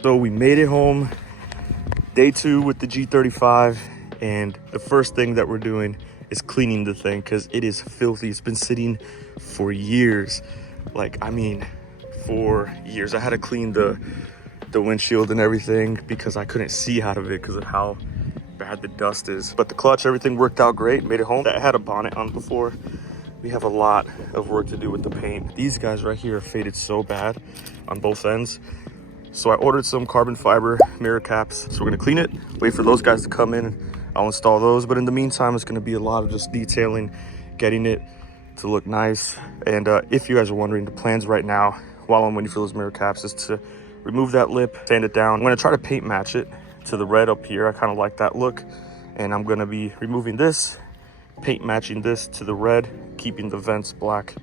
So we made it home, day 2 with the G35, and the first thing that we're doing is cleaning the thing because it is filthy. It's been sitting for years. Like, I mean, for years. I had to clean the windshield and everything because I couldn't see out of it because of how bad the dust is. But the clutch, everything worked out great. Made it home. I had a bonnet on before. We have a lot of work to do with the paint. These guys right here are faded so bad on both ends. So I ordered some carbon fiber mirror caps. So we're gonna clean it, wait for those guys to come in. I'll install those. But in the meantime, it's gonna be a lot of just detailing, getting it to look nice. And if you guys are wondering, the plans right now, while I'm waiting for those mirror caps, is to remove that lip, sand it down. I'm gonna try to paint match it to the red up here. I kind of like that look. And I'm gonna be removing this, paint matching this to the red, keeping the vents black,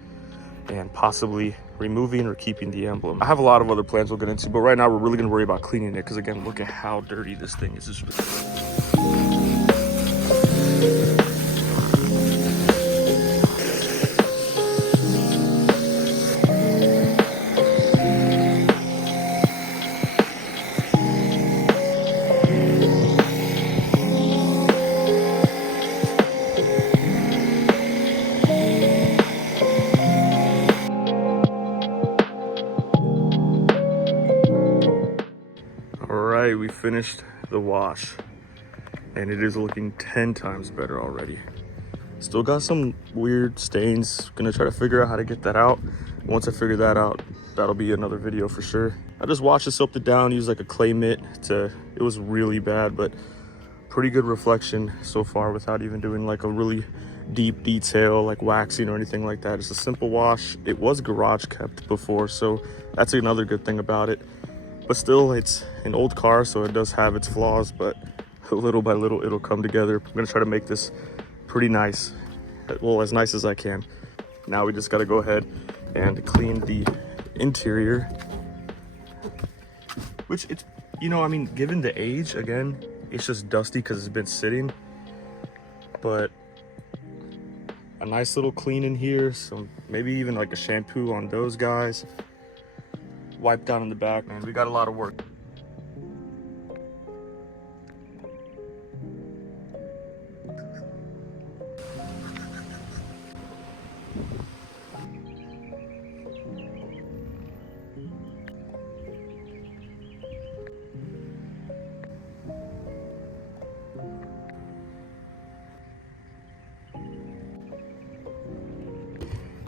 and possibly removing or keeping the emblem. I have a lot of other plans we'll get into, but right now we're really gonna worry about cleaning it because, again, look at how dirty this thing is. Alright, we finished the wash and it is looking 10 times better already. Still got some weird stains. Gonna try to figure out how to get that out. Once I figure that out, that'll be another video for sure. I just washed it, soaped it down, used like a clay mitt it was really bad, but pretty good reflection so far without even doing like a really deep detail like waxing or anything like that. It's a simple wash. It was garage kept before, so that's another good thing about it. But still, it's an old car, so it does have its flaws, but little by little, it'll come together. I'm gonna try to make this pretty nice. Well, as nice as I can. Now we just gotta go ahead and clean the interior. Which, it's, you know, I mean, given the age, again, it's just dusty because it's been sitting. But a nice little clean in here. Some, maybe even like a shampoo on those guys. Wipe down in the back, man. We got a lot of work.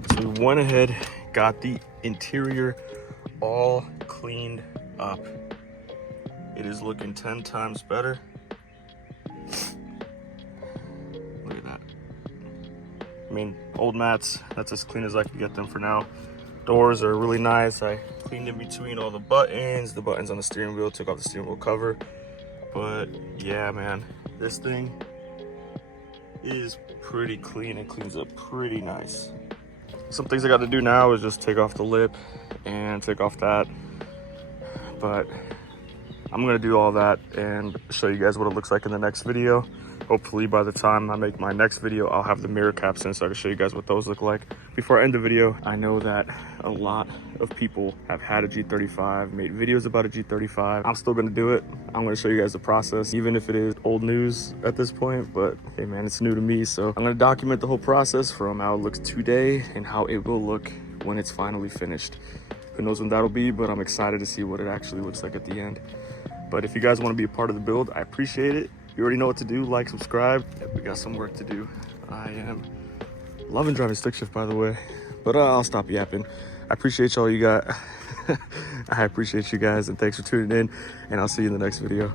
So we went ahead, got the interior all cleaned up. It is looking 10 times better. Look at that. I mean, old mats, that's as clean as I can get them for now. Doors are really nice. I cleaned in between all the buttons on the steering wheel, took off the steering wheel cover. But yeah, man, this thing is pretty clean and cleans up pretty nice. Some things I got to do now is just take off the lip and take off that, but I'm gonna do all that and show you guys what it looks like in the next video. Hopefully by the time I make my next video, I'll have the mirror caps in so I can show you guys what those look like. Before I end the video, I know that a lot of people have had a G35, made videos about a G35. I'm still gonna do it. I'm gonna show you guys the process, even if it is old news at this point, but hey man, it's new to me. So I'm gonna document the whole process from how it looks today and how it will look when it's finally finished. Who knows when that'll be, but I'm excited to see what it actually looks like at the end. But if you guys wanna be a part of the build, I appreciate it. You already know what to do, like, subscribe. We got some work to do. I am loving driving stick shift, by the way, but I'll stop yapping. I appreciate y'all you got. I appreciate you guys, and thanks for tuning in, and I'll see you in the next video.